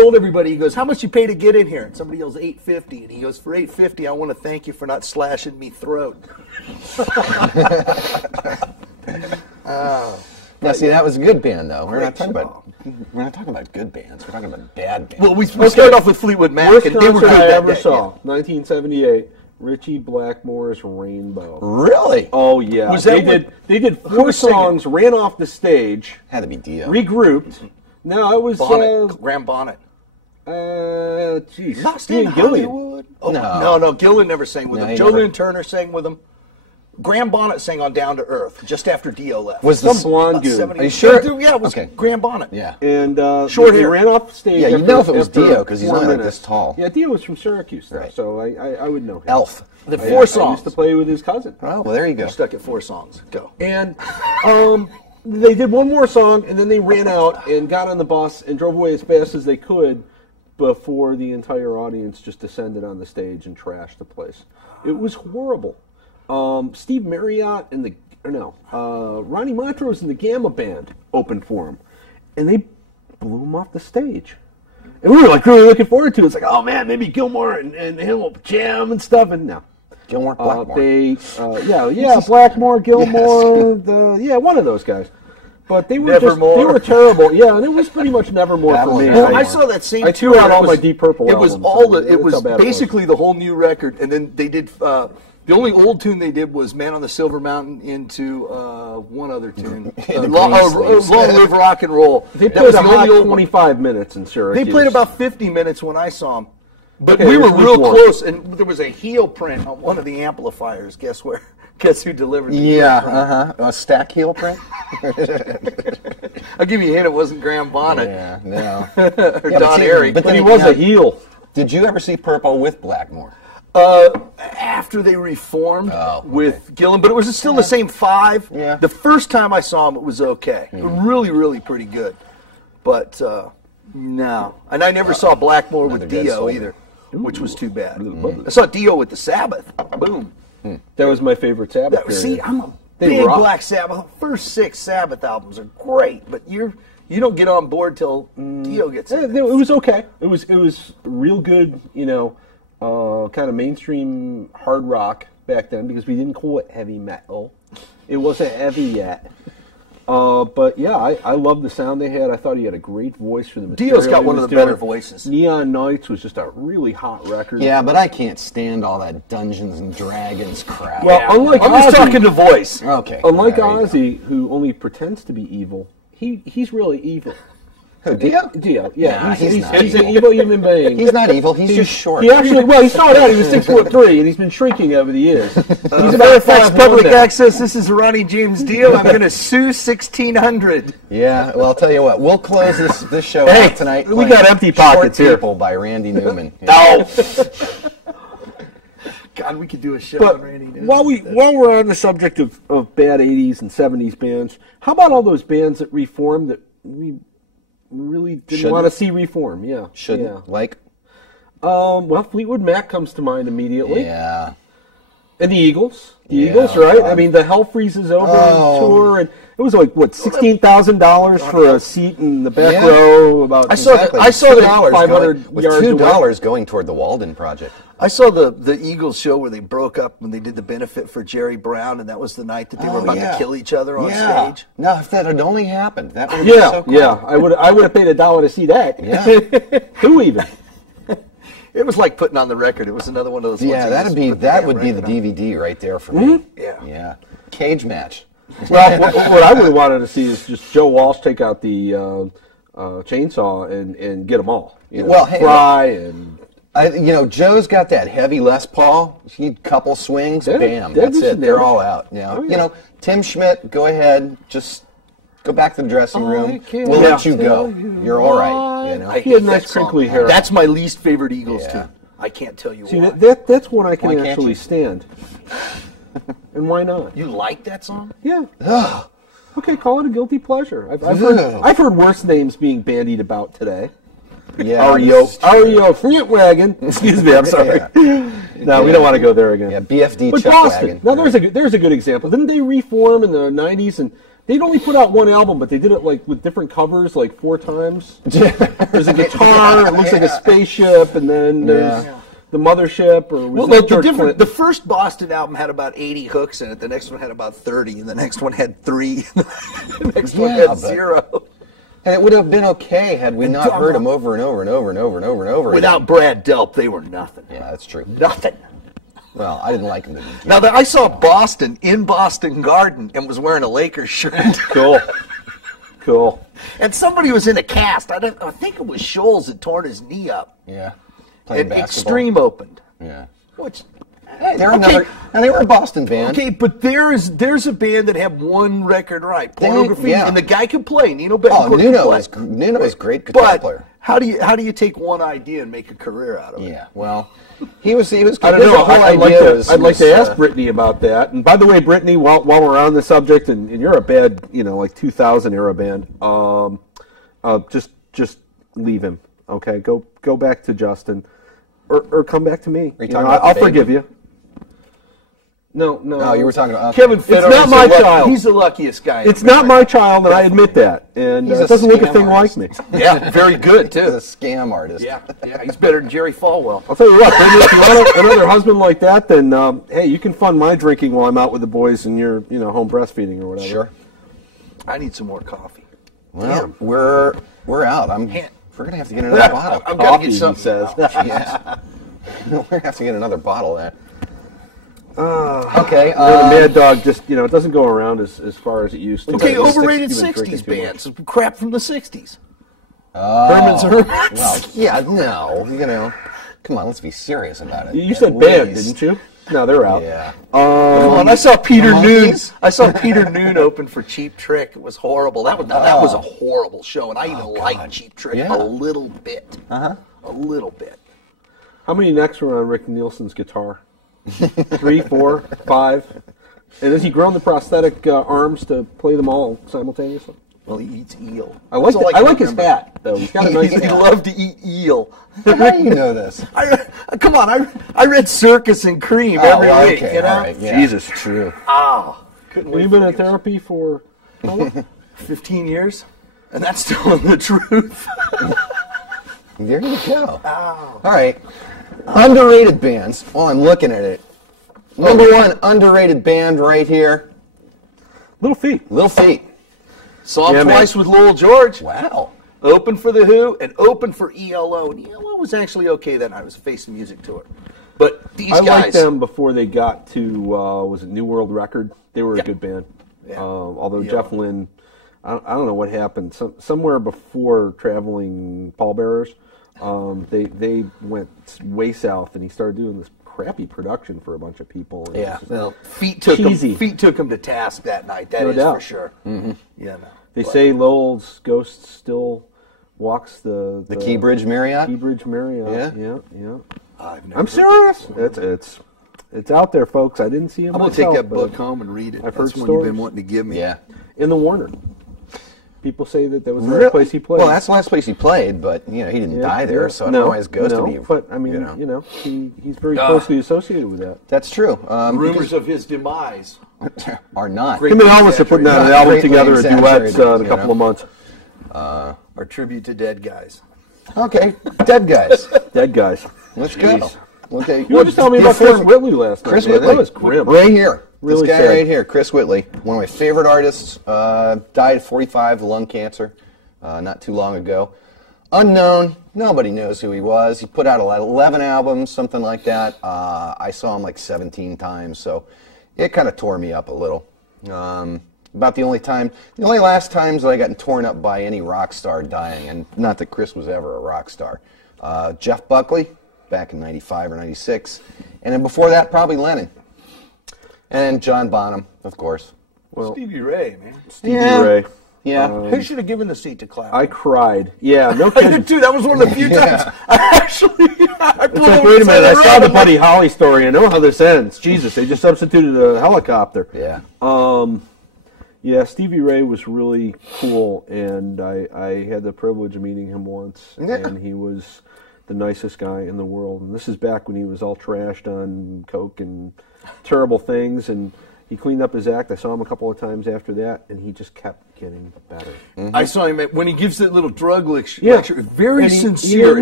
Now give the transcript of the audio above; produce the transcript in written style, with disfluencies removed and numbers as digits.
told everybody, he goes, how much you pay to get in here? And somebody yells $8.50, and he goes, for $8.50, I want to thank you for not slashing me throat. Now, see, that was a good band, though. We're not talking about good bands. We're talking about bad bands. Well, we started off with Fleetwood Mac, Worst and they were good concert I that ever day. saw, 1978, Ritchie Blackmore's Rainbow. Really? Oh, yeah. Was that they did 4 songs, ran off the stage, Had to be Dio. regrouped. No, it was... Graham Bonnet. Jeez. Lost Ian in Gillian. Hollywood. Oh, No. no, Gillian never sang with No, him. he Joe never- Lynn Turner sang with him. Graham Bonnet sang on Down to Earth just after Dio left. Was Some this... blonde About dude. 70 Are you sure? Yeah, it was Okay. Graham Bonnet. Yeah. And Short they hair. ran off the stage. Yeah, you after- know if it was after Dio, 'cause he's 4 only like minutes. this tall. Yeah, Dio was from Syracuse, though, Right. so I would know him. Elf. The I 4 songs. used to play with his cousin. Oh, well, there you go. We're stuck at 4 songs. Go. And they did one more song, and then they ran out and got on the bus and drove away as fast as they could before the entire audience just descended on the stage and trashed the place. It was horrible. Steve Marriott and Ronnie Montrose and the Gamma Band opened for him, and they blew him off the stage. And we were like really looking forward to it. It's like, oh man, maybe Gilmore and him will jam and stuff. And no, Gilmore, Blackmore. Blackmore, Gilmore, one of those guys. But they were Nevermore. they were terrible. Yeah, and it was pretty much Nevermore for me. Well, I saw that same. I threw out all my Deep Purple It was albums. all the. That's It was how bad it was. basically the whole new record, and then they did. The only old tune they did was "Man on the Silver Mountain" into one other tune, Long Live Rock and Roll. They That played was a the hot only old one. 25 minutes in Syracuse. They played about 50 minutes when I saw them, but Okay, we were it was real lukewarm. close, and there was a heel print on one of the amplifiers. Guess where? Guess who delivered? The heel print? A stack heel print? I'll give you a hint. It wasn't Graham Bonnet Yeah, no. or Don Airy. but But he then was now- a heel. Did you ever see Purple with Blackmore? After they reformed with Gillan, but it was still the same 5. Yeah. The first time I saw him, it was okay. Really, really pretty good. But no. And I never saw Blackmore with Another dead Dio soul. either, which was too bad. I saw Dio with the Sabbath. Boom. That was my favorite Sabbath period. See, I'm a They big rock. Black Sabbath. The first 6 Sabbath albums are great, but you don't get on board till Dio gets in. It was okay. It was real good, kind of mainstream hard rock back then because we didn't call it heavy metal. It wasn't heavy yet. But yeah, I loved the sound they had. I thought he had a great voice for the material. Dio's got he one was of the better doing. voices. Neon Nights was just a really hot record. Yeah, but I can't stand all that Dungeons and Dragons crap. Well, unlike I'm just Ozzy- talking to voice. Okay. Unlike There you go. Ozzy, who only pretends to be evil, he's really evil. Who, Dio? Dio, yeah, Nah, he's not an evil. evil human being. He's not evil. He's just short. He actually, well, he started out, he was 6'3", and he's been shrinking over the years. He's about Fairfax 5'1" Public now. Access, this is Ronnie James Dio. I'm going to sue 1600. Yeah, well, I'll tell you what. We'll close this show Hey, out tonight. we playing got empty pockets Short here. People by Randy Newman. No. God, we could do a show But on Randy Newman. while we're on the subject of bad 80s and 70s bands, how about all those bands that reformed that we really didn't Shouldn't. want to see reform? Yeah. Shouldn't. Yeah. Like? Well, Fleetwood Mac comes to mind immediately. Yeah. And the Eagles. The Yeah, Eagles, right? God. I mean, the Hell Freezes Over Oh. tour, and it was like, what, $16,000 for a seat in the back Yeah. row? About I saw Exactly. I saw $2 the going- 500 with yards $2 going toward the Walden Project. I saw the Eagles show where they broke up when they did the benefit for Jerry Brown, and that was the night that they were Oh, about yeah. to kill each other on Yeah. stage. No, if that had only happened, that would have been Yeah, so cool. yeah. I would have paid $1 to see that. Yeah. Who even? It was like putting on the record. It was another one of those. Yeah, ones that'd be put that damn would be the record on. DVD right there for me. Yeah. Yeah. Cage match. Well, what I would have wanted to see is just Joe Walsh take out the chainsaw and get them all. You know, Well, hey, Fry and Joe's got that heavy Les Paul. You need a couple swings, Yeah, bam, they're that's it. decent They're there. all out. Oh, yeah. Tim Schmidt, go ahead, just go back to the dressing room. can't We'll let you tell go. you You're all right. You know. I He had hate nice that song. crinkly hair. That's my least favorite Eagles Yeah. tune. I can't tell you see why. that's one I can Why can't actually you? stand. And why not? You like that song? Yeah. Okay, call it a guilty pleasure. I've heard worse names being bandied about today. Yeah, REO Fleetwagon. Excuse me, I'm sorry. No, we don't want to go there again. Yeah, BFD But Chuck Boston. Wagon. Now there's a good example. Didn't they reform in the '90s and They'd only put out one album, but they did it like with different covers, like 4 times. There's a guitar, it looks like a spaceship, and then there's the mothership. Or well, the first Boston album had about 80 hooks in it. The next one had about 30, and the next one had 3. The next one had 0. And it would have been okay had we not heard them over and over and over and over and over and over. Without Brad Delp, they were nothing. Yeah, that's true. Nothing. Well, I didn't like them. Now, I saw Boston in Boston Garden and was wearing a Lakers shirt. Cool. And somebody was in a cast. I think it was Scholes that torn his knee up. Yeah. Playing basketball. Extreme opened. Yeah. Which... Hey, they were a Boston band. Okay, but there's a band that had one record right, Pornography, and the guy could play. Nino Bettencourt Nuno is great guitar player. How do you take one idea and make a career out of it? Yeah, well, he was. I don't know. I'd like to ask Brittany about that. And by the way, Brittany, while we're on the subject, and you're a bad, like 2000 era band, just leave him. Okay, go back to Justin, or come back to me. I'll forgive you. No. No, you were talking about Kevin Federer. It's not my child. He's the luckiest guy. It's not my child, and I admit that. And it doesn't look a thing like me. Yeah, very good too. He's a scam artist. Yeah, he's better than Jerry Falwell. I'll tell you what, Brittany, if you want another husband like that, then hey, you can fund my drinking while I'm out with the boys and you're home breastfeeding or whatever. Sure. I need some more coffee. Well, we're out. We're gonna have to get another bottle. I'm gonna get some. He says. Yeah. We're gonna have to get another bottle of that. Okay. The Mad Dog just, it doesn't go around as far as it used to. Okay, overrated 60s bands. Crap from the 60s. Herman's Hermits. Well, yeah, no. Come on, let's be serious about it. You said band, didn't you? No, they're out. Yeah. Come on, I saw Peter Noon. I saw Peter Noon open for Cheap Trick. It was horrible. That was a horrible show, and I even liked Cheap Trick a little bit. A little bit. How many necks were on Rick Nielsen's guitar? 3, 4, 5. And has he grown the prosthetic arms to play them all simultaneously? Well, he eats eel. I like his hat, though. He's got a nice hat. He loved to eat eel. How do you know this? Come on, I read Circus and Cream every week, you know? Right, yeah. Jesus, true. Couldn't Well, you've been in therapy for 15 years, and that's telling the truth. There you go. All right. Underrated bands. Well, I'm looking at it. Number 1 underrated band right here. Little Feat. Little Feat. Saw him twice with Lowell George. Wow. Open for The Who and open for ELO. And ELO was actually okay that night. It was a Face the Music tour. But these guys... I liked them before they got to, was it New World Record? They were a good band. Yeah. Although Jeff Lynne, I don't know what happened. Somewhere before Traveling Pallbearers, they went way south, and he started doing this crappy production for a bunch of people. Well, Feet took him to task that night. That is for sure. Mm-hmm. Yeah, They say Lowell's ghost still walks the Key Bridge Marriott. Key Bridge Marriott. Yeah. I'm serious. It's out there, folks. I didn't see him. I'm gonna take that book home and read it. I've That's heard one stories. you've been wanting to give me. Yeah. In the Warner. People say that was the last place he played. Well, that's the last place he played, but he didn't die there, so I don't know why his ghost to be. But I mean, he's very closely associated with that. That's true. Rumors of his demise are not. Him and Elvis are putting out an album together, a duet, in a couple of months. Our tribute to dead guys. Okay, dead guys. Dead guys. Let's go. Okay. You were just telling me about Chris Whitley last night. Chris Whitley. That was grim. Right here. Really this guy sad. right here, Chris Whitley, one of my favorite artists, died at 45 of lung cancer not too long ago. Unknown, nobody knows who he was. He put out 11 albums, something like that. I saw him like 17 times, so it kind of tore me up a little. About the only last times that I got torn up by any rock star dying, and not that Chris was ever a rock star. Jeff Buckley, back in 95 or 96, and then before that, probably Lennon. And John Bonham, of course. Well, Stevie Ray, man. Stevie Ray. Yeah. Who should have given the seat to Clapton? I cried. Yeah, no I kidding. did too. That was one of the few times I actually. It's like, wait a minute, I saw the Buddy Holly story. I know how this ends. Jesus, they just substituted a helicopter. Yeah. Yeah, Stevie Ray was really cool, and I had the privilege of meeting him once, and he was the nicest guy in the world. And this is back when he was all trashed on coke and terrible things, and He cleaned up his act. I saw him a couple of times after that, and he just kept getting better. I saw him when he gives that little drug lecture. Yeah. Very And he sincere.